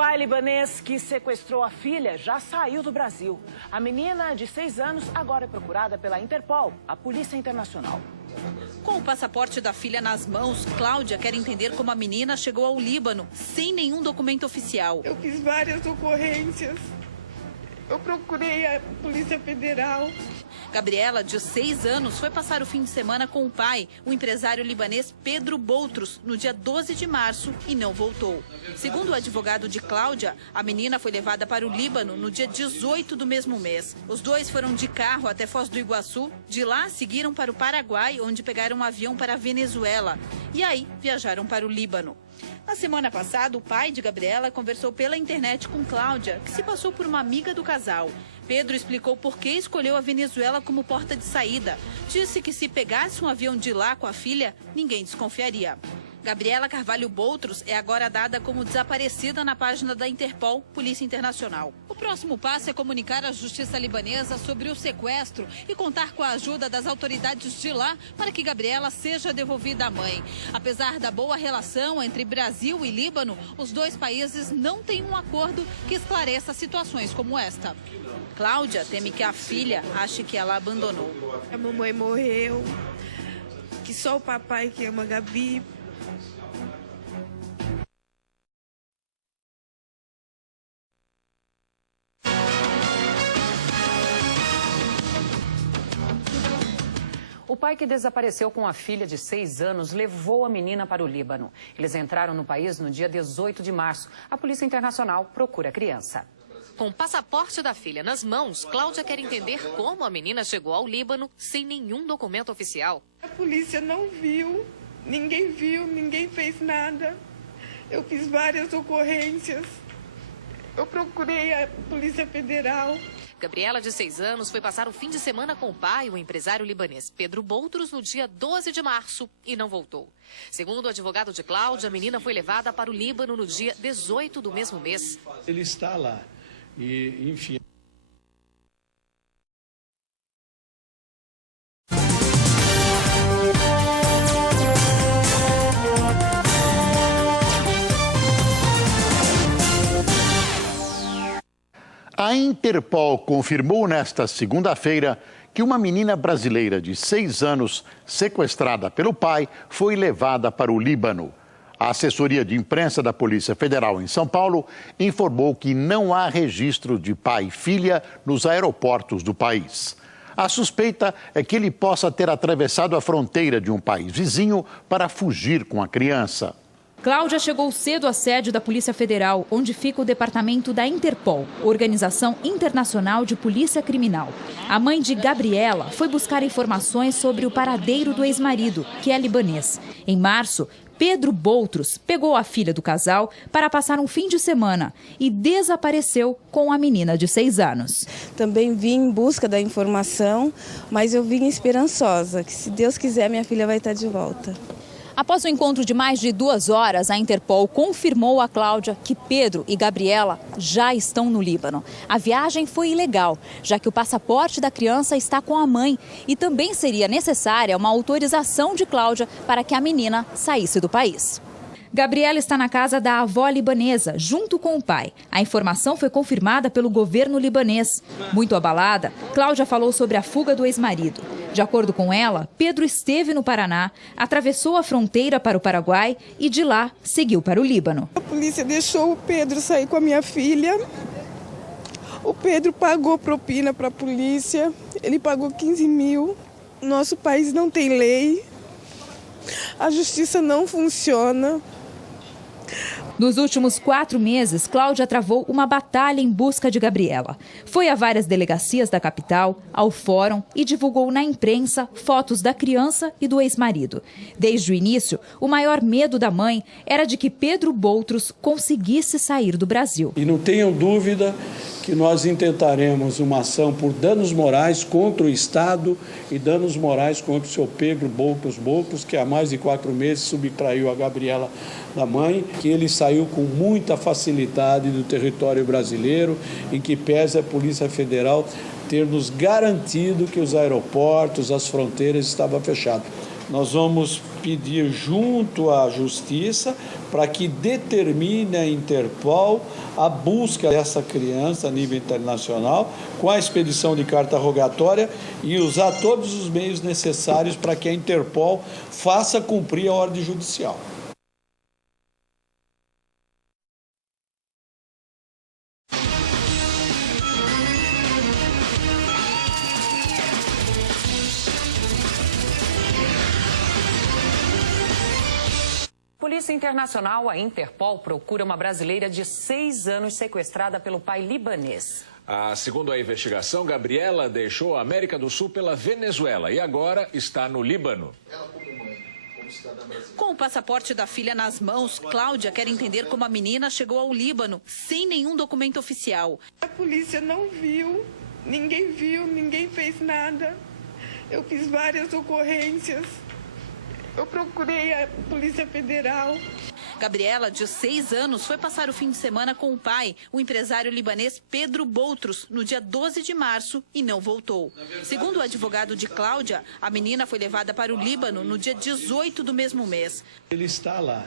pai libanês que sequestrou a filha já saiu do Brasil. A menina de 6 anos agora é procurada pela Interpol, a Polícia Internacional. Com o passaporte da filha nas mãos, Cláudia quer entender como a menina chegou ao Líbano sem nenhum documento oficial. Eu fiz várias ocorrências. Eu procurei a Polícia Federal. Gabriela, de 6 anos, foi passar o fim de semana com o pai, o empresário libanês Pedro Boutros, no dia 12 de março e não voltou. Segundo o advogado de Cláudia, a menina foi levada para o Líbano no dia 18 do mesmo mês. Os dois foram de carro até Foz do Iguaçu, de lá seguiram para o Paraguai, onde pegaram um avião para a Venezuela e aí viajaram para o Líbano. Na semana passada, o pai de Gabriela conversou pela internet com Cláudia, que se passou por uma amiga do casal. Pedro explicou por que escolheu a Venezuela como porta de saída. Disse que se pegasse um avião de lá com a filha, ninguém desconfiaria. Gabriela Carvalho Boutros é agora dada como desaparecida na página da Interpol, Polícia Internacional. O próximo passo é comunicar à justiça libanesa sobre o sequestro e contar com a ajuda das autoridades de lá para que Gabriela seja devolvida à mãe. Apesar da boa relação entre Brasil e Líbano, os dois países não têm um acordo que esclareça situações como esta. Cláudia teme que a filha ache que ela abandonou. A mamãe morreu, que só o papai que ama a Gabi. O pai que desapareceu com a filha de 6 anos levou a menina para o Líbano. Eles entraram no país no dia 18 de março. A Polícia Internacional procura a criança. Com o passaporte da filha nas mãos, Cláudia quer entender como a menina chegou ao Líbano sem nenhum documento oficial. A polícia não viu, ninguém fez nada. Eu fiz várias ocorrências. Eu procurei a Polícia Federal. Gabriela, de 6 anos, foi passar o fim de semana com o pai, o empresário libanês Pedro Boutros, no dia 12 de março e não voltou. Segundo o advogado de Cláudia, a menina foi levada para o Líbano no dia 18 do mesmo mês. Ele está lá e, enfim... A Interpol confirmou nesta segunda-feira que uma menina brasileira de 6 anos, sequestrada pelo pai, foi levada para o Líbano. A assessoria de imprensa da Polícia Federal em São Paulo informou que não há registro de pai e filha nos aeroportos do país. A suspeita é que ele possa ter atravessado a fronteira de um país vizinho para fugir com a criança. Cláudia chegou cedo à sede da Polícia Federal, onde fica o departamento da Interpol, Organização Internacional de Polícia Criminal. A mãe de Gabriela foi buscar informações sobre o paradeiro do ex-marido, que é libanês. Em março, Pedro Boutros pegou a filha do casal para passar um fim de semana e desapareceu com a menina de 6 anos. Também vim em busca da informação, mas eu vim esperançosa, que se Deus quiser minha filha vai estar de volta. Após o encontro de mais de 2 horas, a Interpol confirmou a Cláudia que Pedro e Gabriela já estão no Líbano. A viagem foi ilegal, já que o passaporte da criança está com a mãe e também seria necessária uma autorização de Cláudia para que a menina saísse do país. Gabriela está na casa da avó libanesa, junto com o pai. A informação foi confirmada pelo governo libanês. Muito abalada, Cláudia falou sobre a fuga do ex-marido. De acordo com ela, Pedro esteve no Paraná, atravessou a fronteira para o Paraguai e de lá seguiu para o Líbano. A polícia deixou o Pedro sair com a minha filha. O Pedro pagou propina para a polícia, ele pagou 15 mil. Nosso país não tem lei, a justiça não funciona. Nos últimos 4 meses, Cláudia travou uma batalha em busca de Gabriela. Foi a várias delegacias da capital, ao fórum e divulgou na imprensa fotos da criança e do ex-marido. Desde o início, o maior medo da mãe era de que Pedro Boutros conseguisse sair do Brasil. E não tenham dúvida que nós intentaremos uma ação por danos morais contra o Estado e danos morais contra o seu Pedro Boutros, que há mais de 4 meses subtraiu a Gabriela da mãe, que ele saiu com muita facilidade do território brasileiro, em que pese a Polícia Federal ter nos garantido que os aeroportos, as fronteiras estavam fechados. Nós vamos pedir junto à Justiça para que determine a Interpol a busca dessa criança a nível internacional, com a expedição de carta rogatória e usar todos os meios necessários para que a Interpol faça cumprir a ordem judicial. Polícia Internacional, a Interpol, procura uma brasileira de 6 anos sequestrada pelo pai libanês. Segundo a investigação, Gabriela deixou a América do Sul pela Venezuela e agora está no Líbano. Com o passaporte da filha nas mãos, Cláudia quer entender como a menina chegou ao Líbano sem nenhum documento oficial. A polícia não viu, ninguém fez nada. Eu fiz várias ocorrências. Eu procurei a Polícia Federal. Gabriela, de 6 anos, foi passar o fim de semana com o pai, o empresário libanês Pedro Boutros, no dia 12 de março e não voltou. Segundo o advogado de Cláudia, a menina foi levada para o Líbano no dia 18 do mesmo mês. Ele está lá.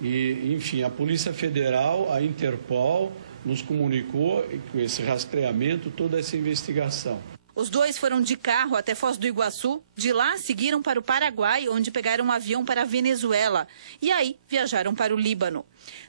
E, enfim, a Polícia Federal, a Interpol, nos comunicou com esse rastreamento, toda essa investigação. Os dois foram de carro até Foz do Iguaçu, de lá seguiram para o Paraguai, onde pegaram um avião para a Venezuela. E aí viajaram para o Líbano.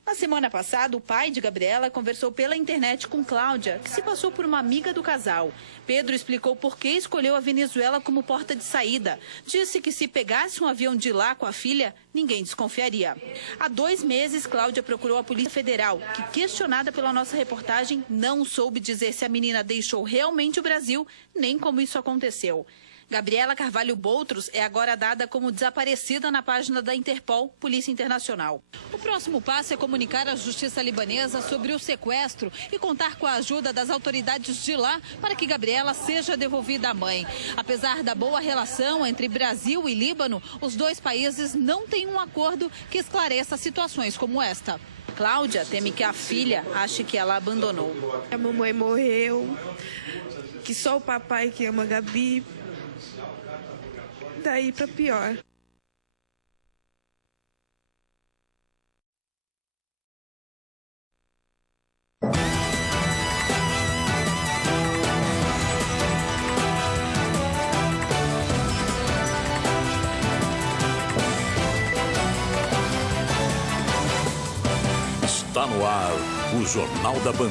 Na semana passada, o pai de Gabriela conversou pela internet com Cláudia, que se passou por uma amiga do casal. Pedro explicou por que escolheu a Venezuela como porta de saída. Disse que se pegasse um avião de lá com a filha, ninguém desconfiaria. Há 2 meses, Cláudia procurou a Polícia Federal, que, questionada pela nossa reportagem, não soube dizer se a menina deixou realmente o Brasil, nem como isso aconteceu. Gabriela Carvalho Boutros é agora dada como desaparecida na página da Interpol, Polícia Internacional. O próximo passo é comunicar à Justiça libanesa sobre o sequestro e contar com a ajuda das autoridades de lá para que Gabriela seja devolvida à mãe. Apesar da boa relação entre Brasil e Líbano, os 2 países não têm um acordo que esclareça situações como esta. Cláudia teme que a filha ache que ela abandonou. A mamãe morreu, que só o papai que ama a Gabi. Daí para pior. Está no ar o Jornal da Band.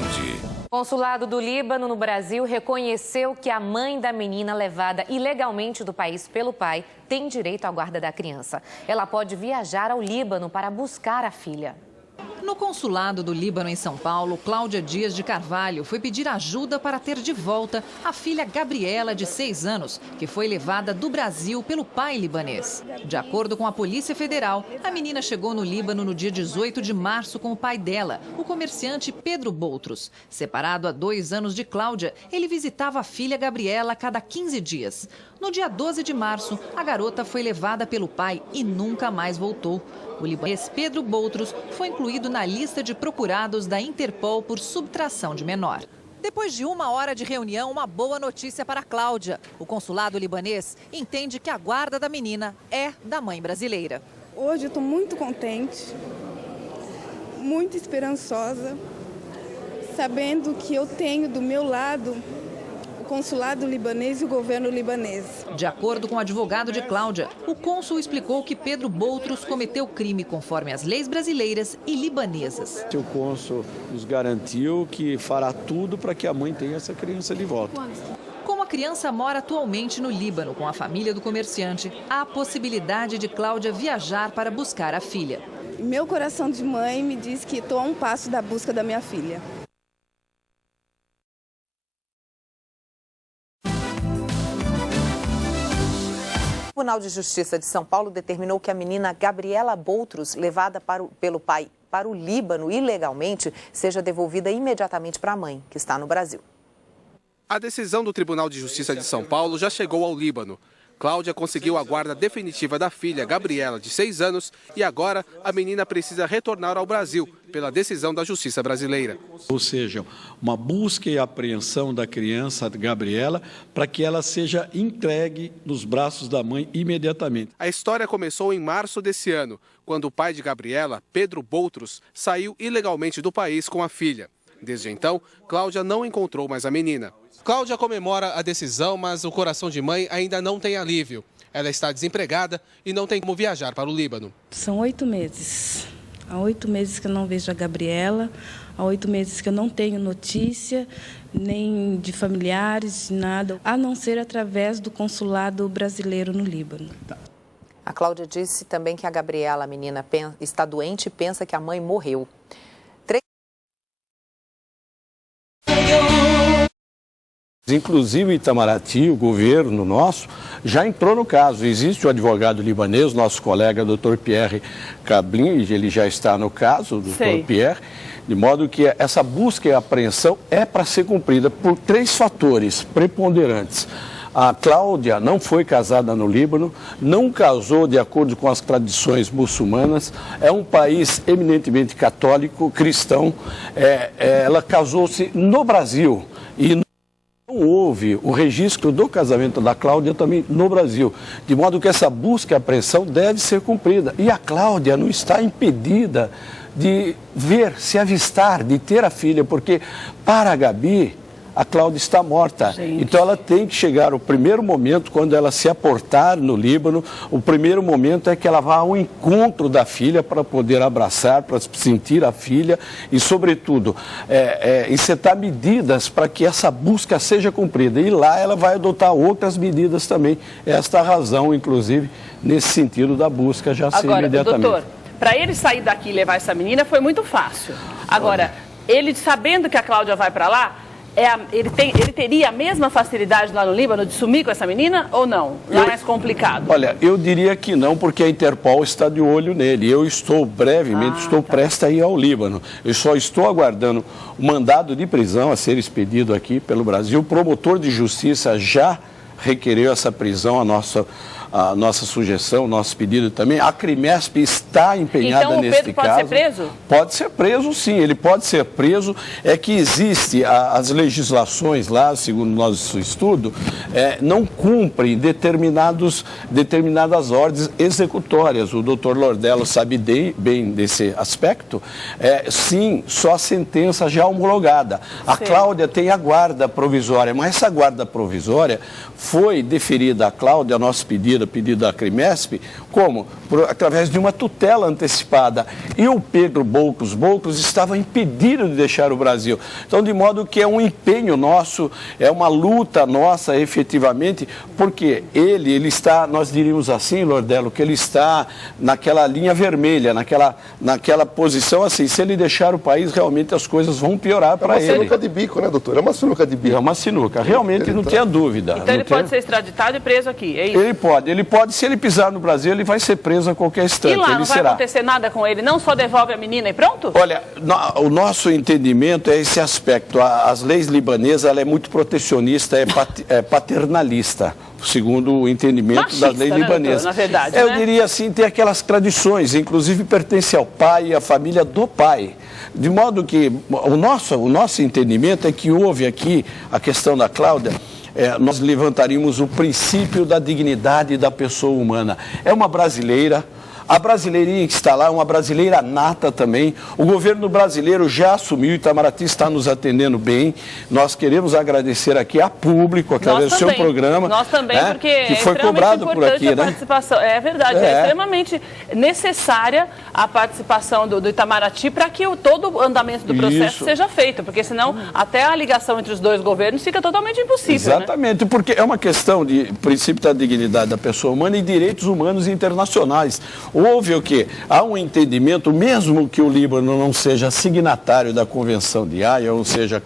O Consulado do Líbano no Brasil reconheceu que a mãe da menina levada ilegalmente do país pelo pai tem direito à guarda da criança. Ela pode viajar ao Líbano para buscar a filha. No Consulado do Líbano em São Paulo, Cláudia Dias de Carvalho foi pedir ajuda para ter de volta a filha Gabriela, de 6 anos, que foi levada do Brasil pelo pai libanês. De acordo com a Polícia Federal, a menina chegou no Líbano no dia 18 de março com o pai dela, o comerciante Pedro Boutros. Separado há 2 anos de Cláudia, ele visitava a filha Gabriela a cada 15 dias. No dia 12 de março, a garota foi levada pelo pai e nunca mais voltou. O libanês Pedro Boutros foi incluído na lista de procurados da Interpol por subtração de menor. Depois de 1 hora de reunião, uma boa notícia para Cláudia. O consulado libanês entende que a guarda da menina é da mãe brasileira. Hoje eu estou muito contente, muito esperançosa, sabendo que eu tenho do meu lado o consulado libanês e o governo libanês. De acordo com o advogado de Cláudia, o cônsul explicou que Pedro Boutros cometeu crime conforme as leis brasileiras e libanesas. O cônsul nos garantiu que fará tudo para que a mãe tenha essa criança de volta. Como a criança mora atualmente no Líbano com a família do comerciante, há a possibilidade de Cláudia viajar para buscar a filha. Meu coração de mãe me diz que estou a um passo da busca da minha filha. O Tribunal de Justiça de São Paulo determinou que a menina Gabriela Boutros, levada pelo pai para o Líbano ilegalmente, seja devolvida imediatamente para a mãe, que está no Brasil. A decisão do Tribunal de Justiça de São Paulo já chegou ao Líbano. Cláudia conseguiu a guarda definitiva da filha, Gabriela, de 6 anos, e agora a menina precisa retornar ao Brasil, pela decisão da Justiça brasileira. Ou seja, uma busca e apreensão da criança, Gabriela, para que ela seja entregue nos braços da mãe imediatamente. A história começou em março desse ano, quando o pai de Gabriela, Pedro Boutros, saiu ilegalmente do país com a filha. Desde então, Cláudia não encontrou mais a menina. Cláudia comemora a decisão, mas o coração de mãe ainda não tem alívio. Ela está desempregada e não tem como viajar para o Líbano. São 8 meses. Há 8 meses que eu não vejo a Gabriela, há 8 meses que eu não tenho notícia, nem de familiares, nada, a não ser através do consulado brasileiro no Líbano. A Cláudia disse também que a Gabriela, a menina, está doente e pensa que a mãe morreu. Inclusive, Itamaraty, o governo nosso, já entrou no caso. Existe o advogado libanês, nosso colega, Dr. Pierre Cablin, ele já está no caso, Dr. Pierre, de modo que essa busca e apreensão é para ser cumprida por 3 fatores preponderantes. A Cláudia não foi casada no Líbano, não casou de acordo com as tradições muçulmanas, é um país eminentemente católico, cristão, ela casou-se no Brasil e não houve o registro do casamento da Cláudia também no Brasil, de modo que essa busca e apreensão deve ser cumprida. E a Cláudia não está impedida de ver, se avistar, de ter a filha, porque para a Gabi, a Cláudia está morta. Gente. Então ela tem que chegar, o primeiro momento, quando ela se aportar no Líbano, o primeiro momento é que ela vá ao encontro da filha para poder abraçar, para sentir a filha e, sobretudo, encetar medidas para que essa busca seja cumprida. E lá ela vai adotar outras medidas também. Esta razão, inclusive, nesse sentido da busca já ser imediatamente. Agora, doutor, para ele sair daqui e levar essa menina foi muito fácil. Agora, ele sabendo que a Cláudia vai para lá, ele teria a mesma facilidade lá no Líbano de sumir com essa menina ou não? Lá é mais complicado? Olha, eu diria que não, porque a Interpol está de olho nele. Eu estou brevemente, prestes a ir ao Líbano. Eu só estou aguardando o mandado de prisão a ser expedido aqui pelo Brasil. O promotor de justiça já requereu essa prisão, a nossa sugestão, o nosso pedido também. A Crimesp está empenhada neste caso. Então o Pedro pode ser preso? Pode ser preso, sim, ele pode ser preso. É que existe as legislações lá, segundo nosso estudo, não cumprem determinadas ordens executórias. O doutor Lordello sabe bem desse aspecto. Sim, só a sentença já homologada. A Cláudia tem a guarda provisória, mas essa guarda provisória foi deferida à Cláudia, a nosso pedido da Crimesp, como? Através de uma tutela antecipada. E o Pedro Boutros estava impedido de deixar o Brasil. Então, de modo que é um empenho nosso, é uma luta nossa, efetivamente, porque ele está, nós diríamos assim, Lordello, que ele está naquela linha vermelha, naquela posição assim, se ele deixar o país, realmente as coisas vão piorar para ele. É uma sinuca de bico, né, doutor? É uma sinuca de bico. É uma sinuca, realmente não tenha dúvida. Então ele pode ser extraditado e preso aqui, é isso? Ele pode, se ele pisar no Brasil, ele vai ser preso a qualquer instante. E lá não vai acontecer nada com ele, não só devolve a menina e pronto? Olha, o nosso entendimento é esse aspecto. As leis libanesas, ela é muito protecionista, é paternalista, segundo o entendimento machista, das leis libanesas. Na verdade, eu diria assim, tem aquelas tradições, inclusive pertence ao pai e à família do pai. De modo que o nosso entendimento é que houve aqui a questão da Cláudia. Nós levantaríamos o princípio da dignidade da pessoa humana. É uma brasileira. A brasileirinha que está lá é uma brasileira nata também. O governo brasileiro já assumiu, Itamaraty está nos atendendo bem. Nós queremos agradecer aqui a público, através do seu programa. Nós também, porque que foi cobrado por aqui, a participação. É verdade, é extremamente necessária a participação do Itamaraty para que todo o andamento do processo seja feito, porque senão até a ligação entre os dois governos fica totalmente impossível. Exatamente, porque é uma questão de princípio da dignidade da pessoa humana e direitos humanos internacionais. Houve o quê? Há um entendimento, mesmo que o Líbano não seja signatário da Convenção de Haia, ou seja,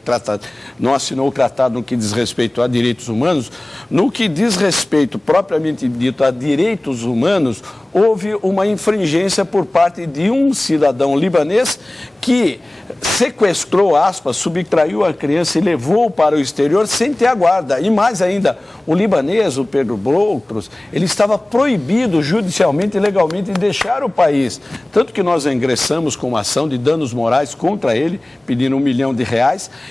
não assinou o tratado no que diz respeito a direitos humanos, no que diz respeito, propriamente dito, a direitos humanos, houve uma infringência por parte de um cidadão libanês que sequestrou, aspas, subtraiu a criança e levou para o exterior sem ter a guarda. E mais ainda, o libanês, o Pedro Boutros, ele estava proibido judicialmente e legalmente de deixar o país. Tanto que nós ingressamos com uma ação de danos morais contra ele, pedindo R$1 milhão.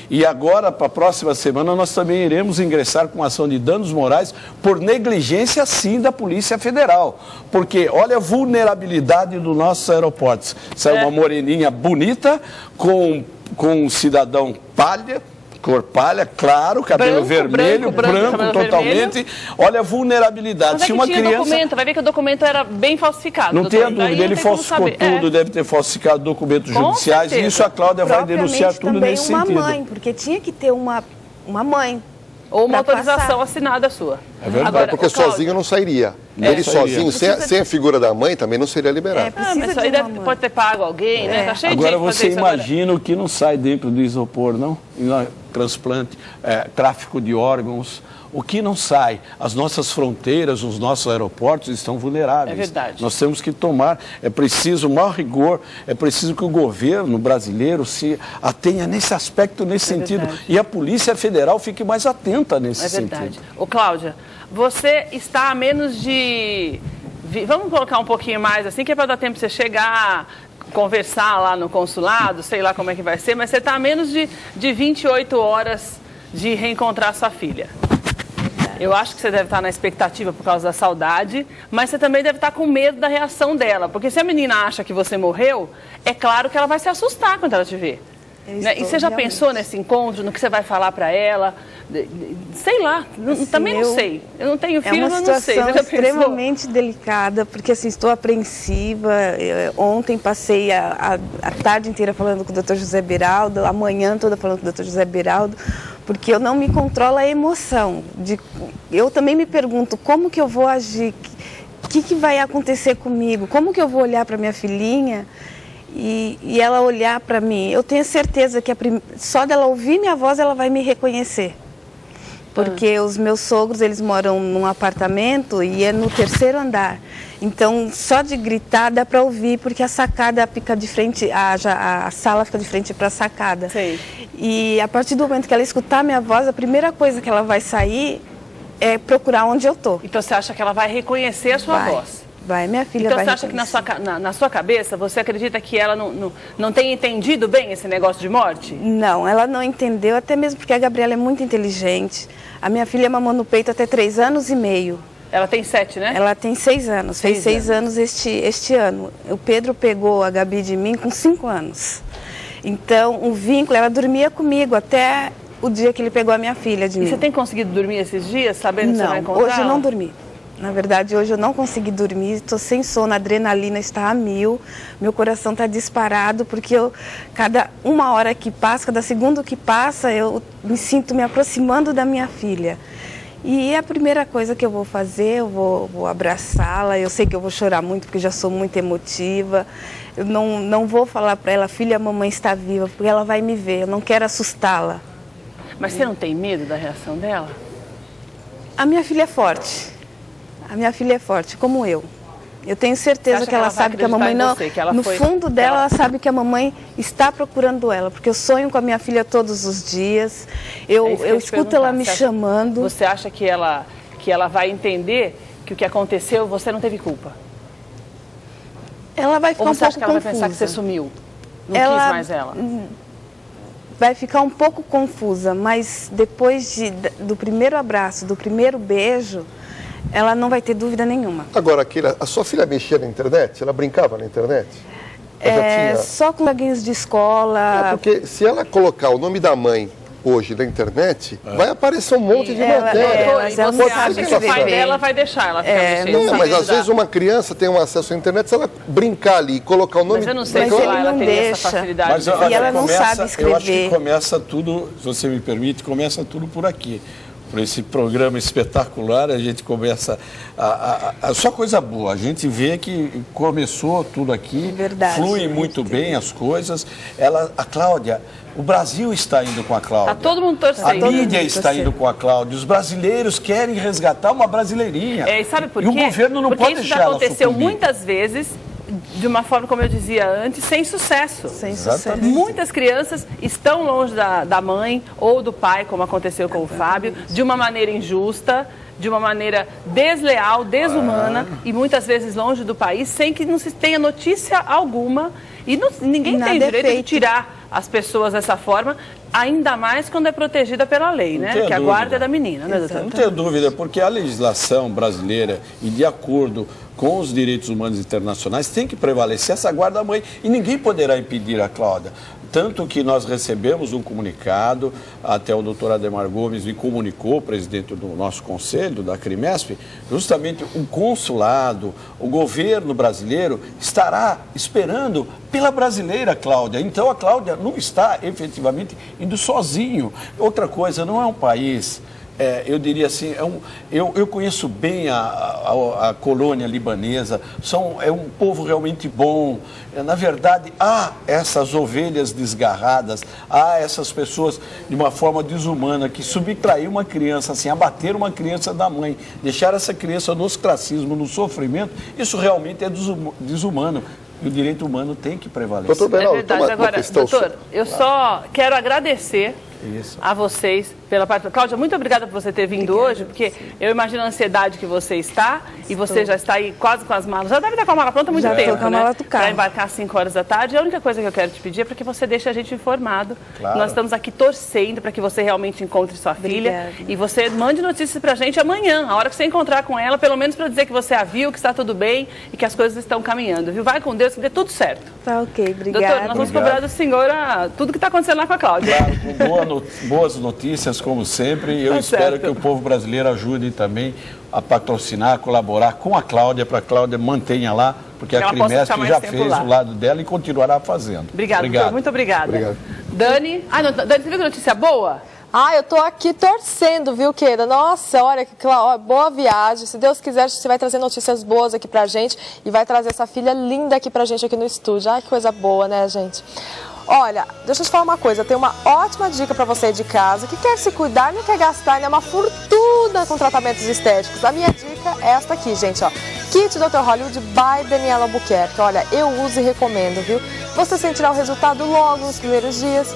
E agora, para a próxima semana, nós também iremos ingressar com ação de danos morais por negligência, sim, da Polícia Federal. Porque, olha a vulnerabilidade dos nossos aeroportos. Saiu uma moreninha bonita, com um cidadão palha, cor palha, claro, cabelo vermelho, branco totalmente. Vermelho. Olha a vulnerabilidade. Mas se uma criança documento, vai ver que o documento era bem falsificado. Não tenha dúvida, ele falsificou tudo, deve ter falsificado documentos judiciais, e isso a Cláudia vai denunciar tudo nesse sentido. Também uma mãe, porque tinha que ter uma mãe. Ou uma autorização assinada sua. É verdade. Agora, porque sozinho não sairia. Ele sozinho, sem a figura da mãe, também não seria liberado. Mas isso aí pode ter pago alguém, né? Tá cheio agora de você imagina o que não sai dentro do isopor, não? Transplante, tráfico de órgãos, o que não sai? As nossas fronteiras, os nossos aeroportos estão vulneráveis. É verdade. Nós temos que tomar, é preciso maior rigor, é preciso que o governo brasileiro se atenha nesse aspecto, nesse sentido. Verdade. E a Polícia Federal fique mais atenta nesse sentido. Ô, Cláudia, você está a menos de... Vamos colocar um pouquinho mais assim, que é para dar tempo de você chegar, conversar lá no consulado, sei lá como é que vai ser, mas você está a menos de 28 horas de reencontrar sua filha. Eu acho que você deve estar na expectativa por causa da saudade, mas você também deve estar com medo da reação dela. Porque se a menina acha que você morreu, é claro que ela vai se assustar quando ela te ver. Né? E você já pensou nesse encontro, no que você vai falar para ela? Sei lá, assim, também não sei. Eu não tenho filho, mas não sei. É uma situação extremamente delicada, porque assim, estou apreensiva. Ontem passei a tarde inteira falando com o Dr. José Beraldo, a manhã toda falando com o Dr. José Beraldo, porque eu não me controlo a emoção. Eu também me pergunto como que eu vou agir, o que vai acontecer comigo, como que eu vou olhar para minha filhinha e ela olhar para mim. Eu tenho certeza que só dela ouvir minha voz ela vai me reconhecer. Porque os meus sogros, eles moram num apartamento e é no 3º andar. Então, só de gritar dá para ouvir, porque a sacada fica de frente, a sala fica de frente para a sacada. Sei. E a partir do momento que ela escutar minha voz, a primeira coisa que ela vai sair é procurar onde eu tô. Então, você acha que ela vai reconhecer a sua voz? Vai, minha filha então, vai você acha que na sua cabeça, você acredita que ela não tem entendido bem esse negócio de morte? Não, ela não entendeu, até mesmo porque a Gabriela é muito inteligente. A minha filha mamou no peito até 3 anos e meio. Ela tem 7, né? Ela tem 6 anos, fez 6 anos este ano. O Pedro pegou a Gabi de mim com 5 anos. Então, o vínculo, ela dormia comigo até o dia que ele pegou a minha filha de mim. E você tem conseguido dormir esses dias, sabendo que você vai encontrar? Hoje eu não dormi. Na verdade, hoje eu não consegui dormir, estou sem sono, a adrenalina está a 1000, meu coração está disparado, porque cada 1 hora que passa, cada segundo que passa, eu me sinto me aproximando da minha filha. E a primeira coisa que eu vou fazer, eu vou abraçá-la, eu sei que eu vou chorar muito, porque já sou muito emotiva. Eu não vou falar para ela, filha, a mamãe está viva, porque ela vai me ver, eu não quero assustá-la. Mas você não tem medo da reação dela? A minha filha é forte. A minha filha é forte, como eu. Eu tenho certeza que ela sabe que a mamãe não... No fundo dela, ela sabe que a mamãe está procurando ela, porque eu sonho com a minha filha todos os dias. Eu escuto ela me chamando. Você acha que ela vai entender que o que aconteceu, você não teve culpa? Ela vai ficar um pouco confusa. Ou você acha que ela vai pensar que você sumiu? Não quis mais ela? Vai ficar um pouco confusa, mas depois do primeiro abraço, do primeiro beijo, ela não vai ter dúvida nenhuma. Agora, a sua filha mexia na internet? Ela brincava na internet? Só com joguinhos de escola. Porque se ela colocar o nome da mãe hoje na internet, vai aparecer um monte de matéria. Mas ela não sabe que o pai dela vai deixar ela ficar mexendo. Não, mas às vezes uma criança tem um acesso à internet, se ela brincar ali e colocar o nome... Mas eu não sei se ela teria essa facilidade. E ela não sabe escrever. Eu acho que começa tudo, se você me permite, começa tudo por aqui. por esse programa espetacular. A gente começa só coisa boa. A gente vê que começou tudo aqui, flui muito bem as coisas. A Cláudia, o Brasil está indo com a Cláudia. Está todo mundo torcendo. A mídia está indo com a Cláudia. Os brasileiros querem resgatar uma brasileirinha. E sabe por quê? E o governo não pode deixar ela Porque isso já aconteceu sucumbir. muitas vezes, de uma forma, como eu dizia antes, sem sucesso. Muitas crianças estão longe da mãe ou do pai, como aconteceu com o Fábio, de uma maneira injusta, de uma maneira desleal, desumana e muitas vezes longe do país, sem que não se tenha notícia alguma. E ninguém tem direito de tirar as pessoas dessa forma, ainda mais quando é protegida pela lei, né? Que a guarda é da menina, né, doutor? Não tenho dúvida, porque a legislação brasileira, e de acordo com os direitos humanos internacionais, tem que prevalecer essa guarda-mãe. E ninguém poderá impedir a Cláudia. Tanto que nós recebemos um comunicado, até o doutor Ademar Gomes me comunicou, presidente do nosso conselho, da Crimesp, justamente o consulado, o governo brasileiro estará esperando pela brasileira Cláudia. Então a Cláudia não está efetivamente indo sozinho. Outra coisa, não é um país... eu diria assim, eu conheço bem a colônia libanesa, é um povo realmente bom. Na verdade, há essas ovelhas desgarradas, há essas pessoas de uma forma desumana que subtrair uma criança, assim, abater uma criança da mãe, deixar essa criança no ostracismo, no sofrimento, isso realmente é desumano. E o direito humano tem que prevalecer. Doutor Beraldo, é verdade. Agora, doutor, eu só quero agradecer a vocês pela parte. Cláudia, muito obrigada por você ter vindo hoje, porque eu imagino a ansiedade que você está e você já está aí quase com as malas. Já deve estar com a mala pronta há muito tempo, né? Para embarcar às 5 horas da tarde. E a única coisa que eu quero te pedir é para que você deixe a gente informado. Claro. Nós estamos aqui torcendo para que você realmente encontre sua filha e você mande notícias para a gente amanhã, a hora que você encontrar com ela, pelo menos para dizer que você a viu, que está tudo bem e que as coisas estão caminhando, viu? Vai com Deus, que dê tudo certo. Tá ok, obrigada. Doutor, nós vamos cobrar da senhora tudo que está acontecendo lá com a Cláudia. Claro, com boas notícias, como sempre. Eu espero que o povo brasileiro ajude também a patrocinar, a colaborar com a Cláudia, para a Cláudia mantenha lá, porque a Crimesp já fez o lado dela e continuará fazendo. Obrigado, doutor, muito obrigada. Dani, Dani, você viu que notícia boa? Eu tô aqui torcendo, viu, querida? Nossa, olha, boa viagem. Se Deus quiser, você vai trazer notícias boas aqui pra gente e vai trazer essa filha linda aqui pra gente aqui no estúdio. Ai, que coisa boa, né, gente? Olha, deixa eu te falar uma coisa, eu tenho uma ótima dica para você de casa que quer se cuidar, não quer gastar, né? Uma fortuna com tratamentos estéticos. A minha dica é esta aqui, gente, ó. Kit Dr. Hollywood by Daniela Albuquerque. Olha, eu uso e recomendo, viu? Você sentirá o resultado logo nos primeiros dias.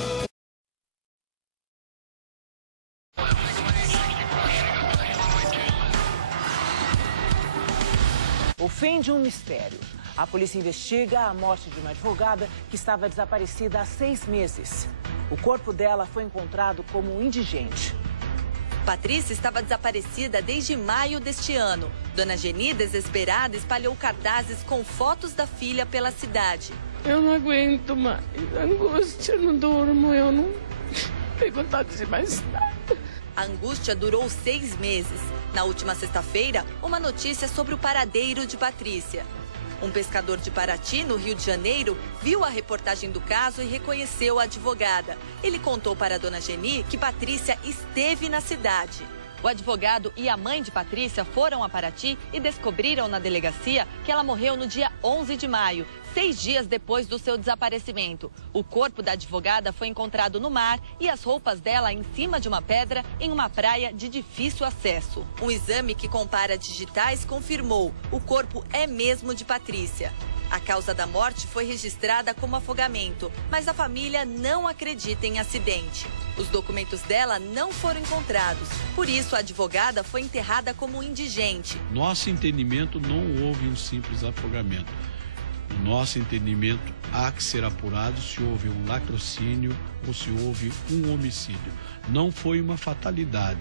O fim de um mistério. A polícia investiga a morte de uma advogada que estava desaparecida há 6 meses. O corpo dela foi encontrado como indigente. Patrícia estava desaparecida desde maio deste ano. Dona Geni, desesperada, espalhou cartazes com fotos da filha pela cidade. Eu não aguento mais. Angústia, eu não durmo, eu não tenho vontade de mais nada. A angústia durou 6 meses. Na última sexta-feira, uma notícia sobre o paradeiro de Patrícia. Um pescador de Paraty, no Rio de Janeiro, viu a reportagem do caso e reconheceu a advogada. Ele contou para a dona Geni que Patrícia esteve na cidade. O advogado e a mãe de Patrícia foram a Paraty e descobriram na delegacia que ela morreu no dia 11 de maio, 6 dias depois do seu desaparecimento. O corpo da advogada foi encontrado no mar e as roupas dela em cima de uma pedra em uma praia de difícil acesso. Um exame que compara digitais confirmou: o corpo é mesmo de Patrícia. A causa da morte foi registrada como afogamento, mas a família não acredita em acidente. Os documentos dela não foram encontrados, por isso a advogada foi enterrada como indigente. Nosso entendimento, não houve um simples afogamento. No nosso entendimento, há que ser apurado se houve um latrocínio ou se houve um homicídio. Não foi uma fatalidade.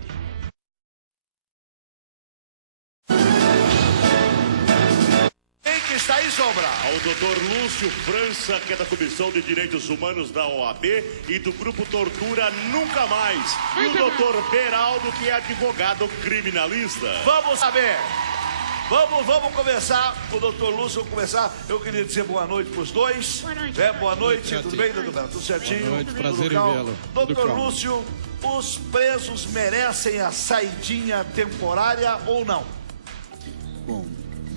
Quem que está aí, Sombra? Ao doutor Lúcio França, que é da Comissão de Direitos Humanos da OAB e do Grupo Tortura Nunca Mais. E o doutor Beraldo, que é advogado criminalista. Vamos saber. Vamos começar com o doutor Lúcio, vamos começar. Eu queria dizer boa noite para os dois. Boa noite. Boa noite, tudo bem, doutor Beraldo? Tudo certinho? Boa noite, prazer em vê-lo. Doutor Lúcio, os presos merecem a saidinha temporária ou não? Bom,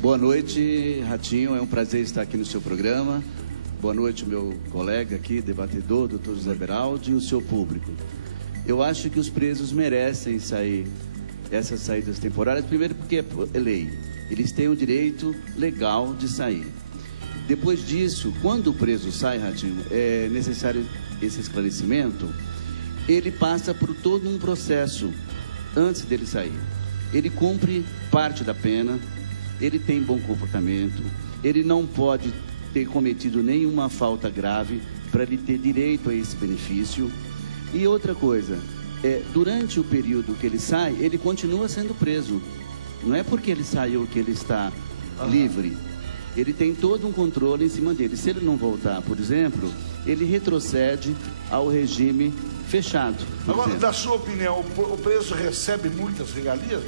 boa noite, Ratinho. É um prazer estar aqui no seu programa. Boa noite, meu colega aqui, debatedor, doutor José Beraldi, e o seu público. Eu acho que os presos merecem sair, essas saídas temporárias, primeiro porque é lei. Eles têm o direito legal de sair. Depois disso, quando o preso sai, Ratinho, é necessário esse esclarecimento, ele passa por todo um processo antes dele sair. Ele cumpre parte da pena, ele tem bom comportamento, ele não pode ter cometido nenhuma falta grave para ele ter direito a esse benefício. E outra coisa, durante o período que ele sai, ele continua sendo preso. Não é porque ele saiu que ele está livre. Ele tem todo um controle em cima dele. Se ele não voltar, por exemplo, ele retrocede ao regime fechado. Agora, da sua opinião, o preso recebe muitas regalias?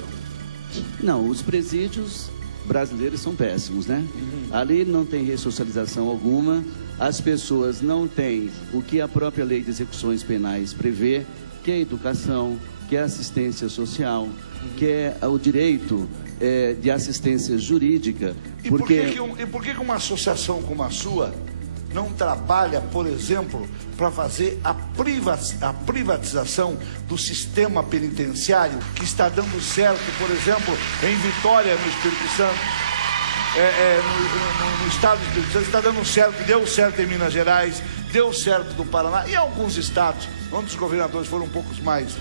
Não, os presídios brasileiros são péssimos, né? Ali não tem ressocialização alguma, as pessoas não têm o que a própria lei de execuções penais prevê, que é a educação, que é a assistência social, que é o direito de assistência jurídica. E por que uma associação como a sua não trabalha, por exemplo, para fazer a privatização do sistema penitenciário, que está dando certo, por exemplo, em Vitória, no Espírito Santo, no estado do Espírito Santo, está dando certo, deu certo em Minas Gerais, deu certo no Paraná e em alguns estados, onde os governadores foram um pouco mais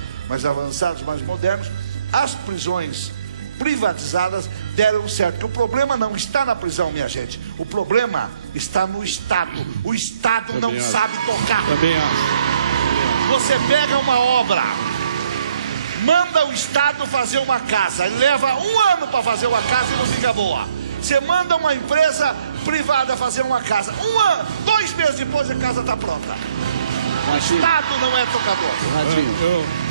avançados, mais modernos, as prisões privatizadas deram certo. Porque o problema não está na prisão, minha gente. O problema está no Estado. O Estado não sabe tocar. Também acho. Você pega uma obra, manda o Estado fazer uma casa, ele leva 1 ano para fazer uma casa e não fica boa. Você manda uma empresa privada fazer uma casa, 1 ano, 2 meses depois a casa está pronta. O Estado não é tocador. Ratinho,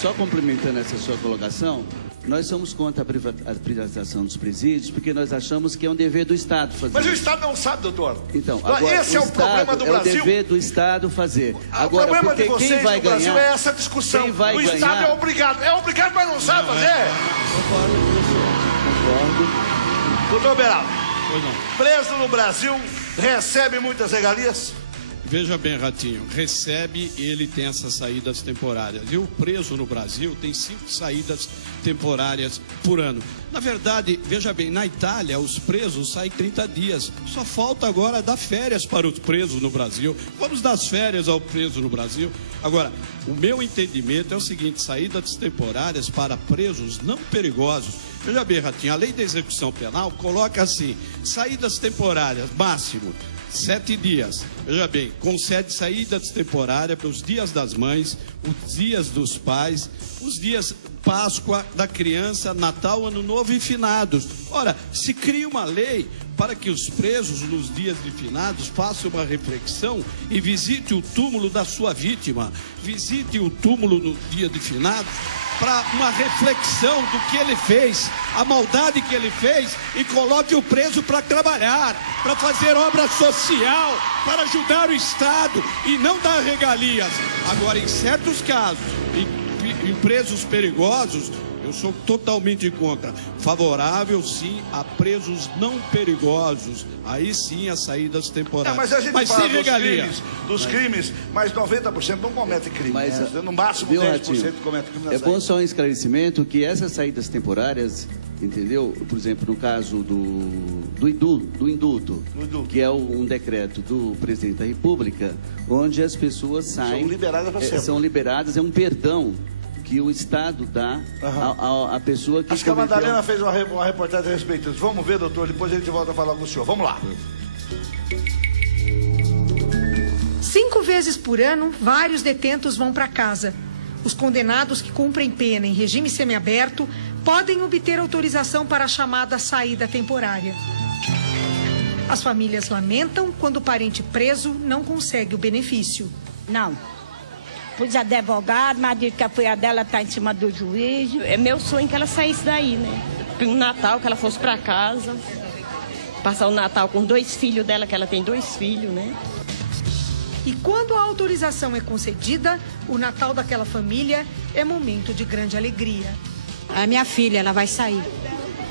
só complementando essa sua colocação, nós somos contra a privatização dos presídios porque nós achamos que é um dever do Estado fazer. Mas o Estado não sabe, doutor. Então, agora, esse é o problema do Brasil. É o dever do Estado fazer. Agora, o problema de vocês quem vai no Brasil ganhar, é essa discussão. Quem vai o ganhar, Estado é obrigado. É obrigado, mas não sabe fazer. Concordo. Doutor Beraldo, preso no Brasil recebe muitas regalias? Veja bem, Ratinho, recebe e ele tem essas saídas temporárias. E o preso no Brasil tem 5 saídas temporárias por ano. Na verdade, veja bem, na Itália os presos saem 30 dias. Só falta agora dar férias para os presos no Brasil. Vamos dar as férias ao preso no Brasil. Agora, o meu entendimento é o seguinte, saídas temporárias para presos não perigosos. Veja bem, Ratinho, a lei da execução penal coloca assim, saídas temporárias, máximo 7 dias. Veja bem, concede saídas temporárias para os dias das mães, os dias dos pais, os dias Páscoa da criança, Natal, Ano Novo e finados. Ora, se cria uma lei para que os presos nos dias de finados façam uma reflexão e visite o túmulo da sua vítima, visite o túmulo no dia de finados, para uma reflexão do que ele fez, a maldade que ele fez, e coloque o preso para trabalhar, para fazer obra social, para ajudar o Estado e não dar regalias. Agora, em certos casos, em presos perigosos, eu sou totalmente contra. Favorável, sim, a presos não perigosos. Aí sim, as saídas temporárias. Mas a gente fala dos crimes, mas 90% não cometem crime. Mas, no máximo 10% cometem crime. É bom só um esclarecimento que essas saídas temporárias, entendeu? Por exemplo, no caso do indulto, que é um decreto do presidente da República, onde as pessoas saem... São liberadas para sempre. São liberadas, é um perdão que o Estado dá à pessoa que... Acho que a Madalena fez uma reportagem a respeito disso. Vamos ver, doutor, depois a gente volta a falar com o senhor. Vamos lá. 5 vezes por ano, vários detentos vão para casa. Os condenados que cumprem pena em regime semiaberto podem obter autorização para a chamada saída temporária. As famílias lamentam quando o parente preso não consegue o benefício. Não. Pus advogado, mas diz que a filha dela está em cima do juiz. É meu sonho que ela saísse daí, né? No Natal, que ela fosse para casa. Passar o Natal com 2 filhos dela, que ela tem 2 filhos, né? E quando a autorização é concedida, o Natal daquela família é momento de grande alegria. A minha filha, ela vai sair.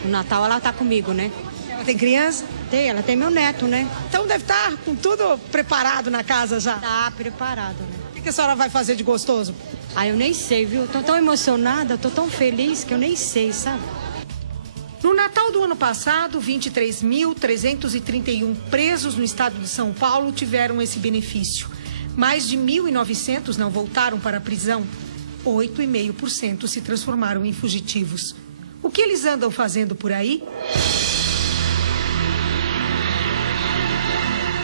No Natal ela tá comigo, né? Ela tem criança? Tem, ela tem meu neto, né? Então deve estar com tudo preparado na casa já. Tá preparado, né? O que a senhora vai fazer de gostoso? Ah, eu nem sei, viu? Tô tão emocionada, tô tão feliz que eu nem sei, sabe? No Natal do ano passado, 23.331 presos no estado de São Paulo tiveram esse benefício. Mais de 1.900 não voltaram para a prisão. 8,5% se transformaram em fugitivos. O que eles andam fazendo por aí?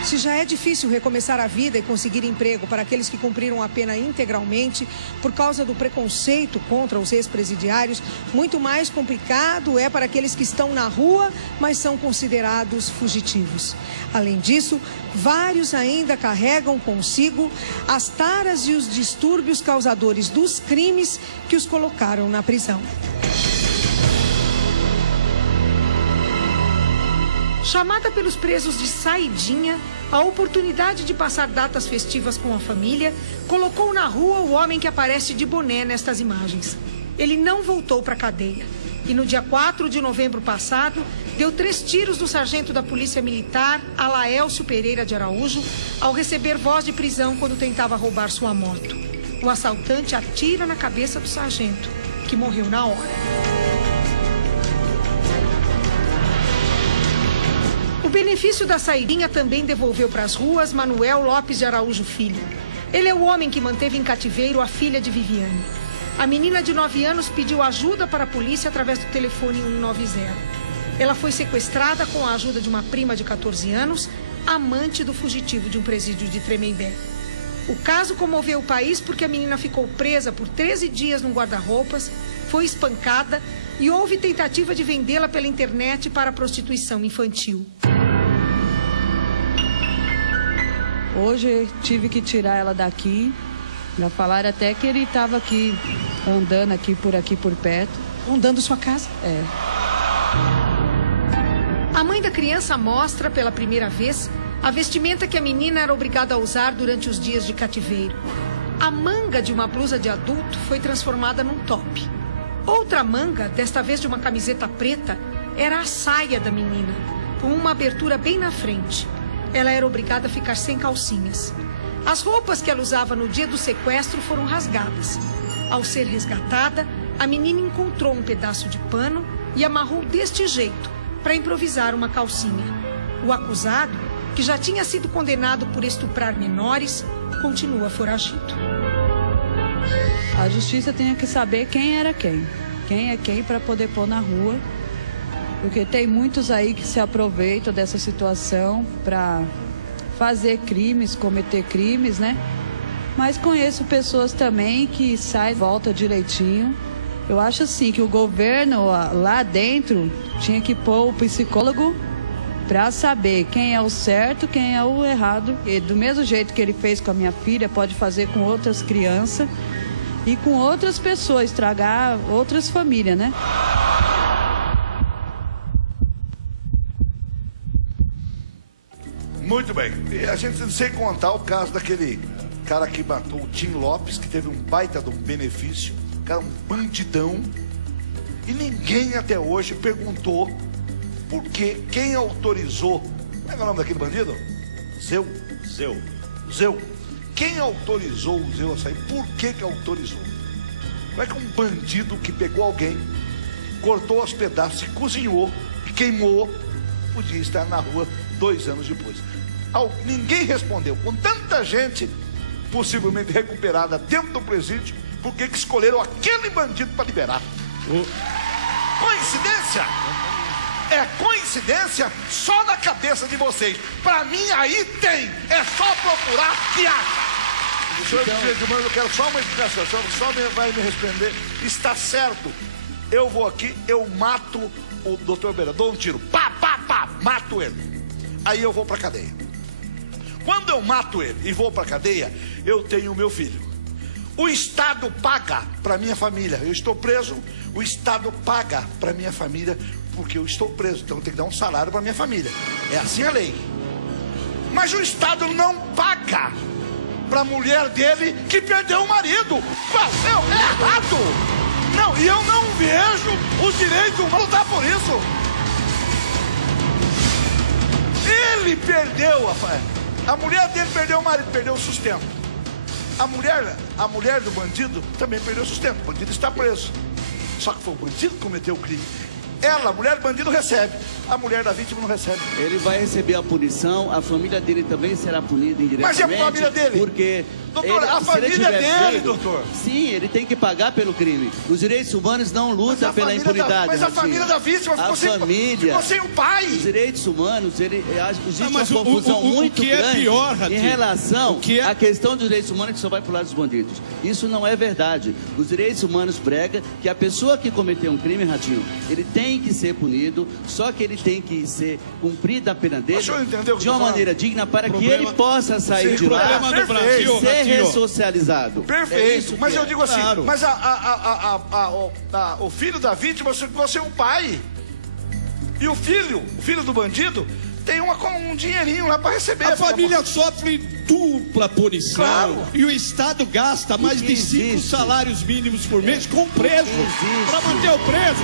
Se já é difícil recomeçar a vida e conseguir emprego para aqueles que cumpriram a pena integralmente por causa do preconceito contra os ex-presidiários, muito mais complicado é para aqueles que estão na rua, mas são considerados fugitivos. Além disso, vários ainda carregam consigo as taras e os distúrbios causadores dos crimes que os colocaram na prisão. Chamada pelos presos de saidinha, a oportunidade de passar datas festivas com a família colocou na rua o homem que aparece de boné nestas imagens. Ele não voltou para a cadeia e no dia 4 de novembro passado deu 3 tiros no sargento da Polícia Militar, Alaelcio Pereira de Araújo, ao receber voz de prisão quando tentava roubar sua moto. O assaltante atira na cabeça do sargento, que morreu na hora. O benefício da saidinha também devolveu para as ruas Manuel Lopes de Araújo Filho. Ele é o homem que manteve em cativeiro a filha de Viviane. A menina de 9 anos pediu ajuda para a polícia através do telefone 190. Ela foi sequestrada com a ajuda de uma prima de 14 anos, amante do fugitivo de um presídio de Tremembé. O caso comoveu o país porque a menina ficou presa por 13 dias num guarda-roupas, foi espancada e houve tentativa de vendê-la pela internet para prostituição infantil. Hoje tive que tirar ela daqui. Já falaram até que ele estava aqui, andando aqui por perto. Rondando sua casa? É. A mãe da criança mostra pela primeira vez a vestimenta que a menina era obrigada a usar durante os dias de cativeiro. A manga de uma blusa de adulto foi transformada num top. Outra manga, desta vez de uma camiseta preta, era a saia da menina, com uma abertura bem na frente. Ela era obrigada a ficar sem calcinhas. As roupas que ela usava no dia do sequestro foram rasgadas. Ao ser resgatada, a menina encontrou um pedaço de pano e amarrou deste jeito, para improvisar uma calcinha. O acusado, que já tinha sido condenado por estuprar menores, continua foragido. A justiça tem que saber quem era quem. Quem é quem para poder pôr na rua. Porque tem muitos aí que se aproveitam dessa situação para fazer crimes, cometer crimes, né? Mas conheço pessoas também que saem e voltam direitinho. Eu acho assim que o governo lá dentro tinha que pôr o psicólogo para saber quem é o certo, quem é o errado. E do mesmo jeito que ele fez com a minha filha, pode fazer com outras crianças e com outras pessoas, estragar outras famílias, né? Muito bem. E a gente sem contar o caso daquele cara que matou o Tim Lopes, que teve um baita de um benefício, cara, um bandidão, e ninguém até hoje perguntou por que, quem autorizou. Como é que é o nome daquele bandido? Zeu. Quem autorizou o Zeu a sair? Por que autorizou? Como é que um bandido que pegou alguém, cortou aos pedaços, e cozinhou e queimou, podia estar na rua 2 anos depois? Ninguém respondeu. Com tanta gente possivelmente recuperada dentro do presídio, por que escolheram aquele bandido para liberar? Coincidência? É coincidência só na cabeça de vocês. Para mim aí tem. É só procurar que acha. Senhor Edmundo, eu quero só uma explicação. Só vai me responder. Está certo. Eu vou aqui, eu mato o doutor Beira. Dou um tiro. Pá, mato ele. Aí eu vou para cadeia. Quando eu mato ele e vou para cadeia, eu tenho o meu filho. O Estado paga para minha família. Eu estou preso, o Estado paga para minha família porque eu estou preso. Então eu tenho que dar um salário para minha família. É assim a lei. Mas o Estado não paga para a mulher dele que perdeu o marido. É errado. Não, e eu não vejo os direitos humanos lutar por isso. Ele perdeu, a mulher dele perdeu o marido, perdeu o sustento. A mulher do bandido também perdeu o sustento. O bandido está preso. Só que foi o bandido que cometeu o crime. Ela, a mulher do bandido, recebe. A mulher da vítima não recebe. Ele vai receber a punição, a família dele também será punida indiretamente. Mas e a família dele? Porque... Doutor, a família dele, doutor. Sim, ele tem que pagar pelo crime. Os direitos humanos não lutam pela impunidade. Mas a família da vítima ficou sem o pai. Os direitos humanos, existe uma confusão muito grande em relação à questão dos direitos humanos que só vai pro lado dos bandidos. Isso não é verdade. Os direitos humanos pregam que a pessoa que cometeu um crime, Ratinho, ele tem que ser punido, só que ele tem que ser cumprida a pena dele de uma maneira digna para que ele possa sair de lá e ser ressocializado. Perfeito, mas eu digo assim, mas o filho da vítima ficou sem o pai. E o filho do bandido tem um dinheirinho lá para receber. A família sofre dupla punição. Claro. E o Estado gasta mais de 5 salários mínimos por mês com o preso. Para manter o preso,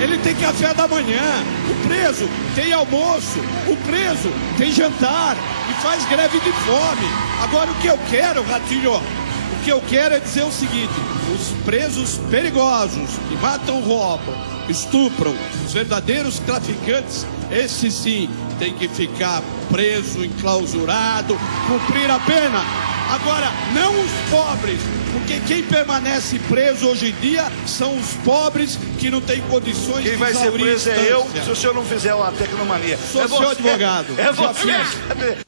ele tem café da manhã. O preso tem almoço. O preso tem jantar. E faz greve de fome. Agora o que eu quero, Ratinho, o que eu quero é dizer o seguinte: os presos perigosos que matam, roubam, estupram, os verdadeiros traficantes, esses sim tem que ficar preso, enclausurado, cumprir a pena. Agora, não os pobres, porque quem permanece preso hoje em dia são os pobres que não têm condições de exaurir. Quem vai ser preso é eu, se o senhor não fizer a tecnomania. Sou seu advogado. É você.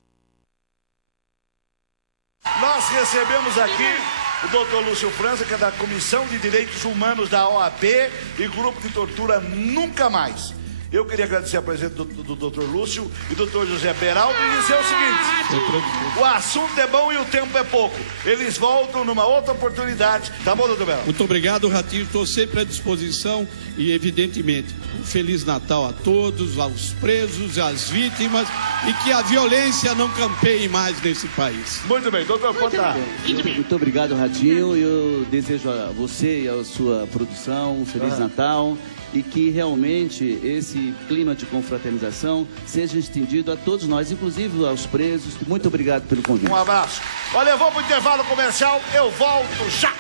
Nós recebemos aqui o doutor Lúcio França, que é da Comissão de Direitos Humanos da OAB e Grupo de Tortura Nunca Mais. Eu queria agradecer a presença do doutor Lúcio e do doutor José Beraldo e dizer o seguinte: o assunto é bom e o tempo é pouco. Eles voltam numa outra oportunidade. Tá bom, doutor Beraldo? Muito obrigado, Ratinho. Estou sempre à disposição e, evidentemente, um Feliz Natal a todos, aos presos, às vítimas, e que a violência não campeie mais nesse país. Muito bem, doutor Ponta. Muito obrigado, Ratinho. Eu desejo a você e a sua produção um Feliz Natal. E que realmente esse clima de confraternização seja estendido a todos nós, inclusive aos presos. Muito obrigado pelo convite. Um abraço. Olha, eu vou para o intervalo comercial, eu volto já.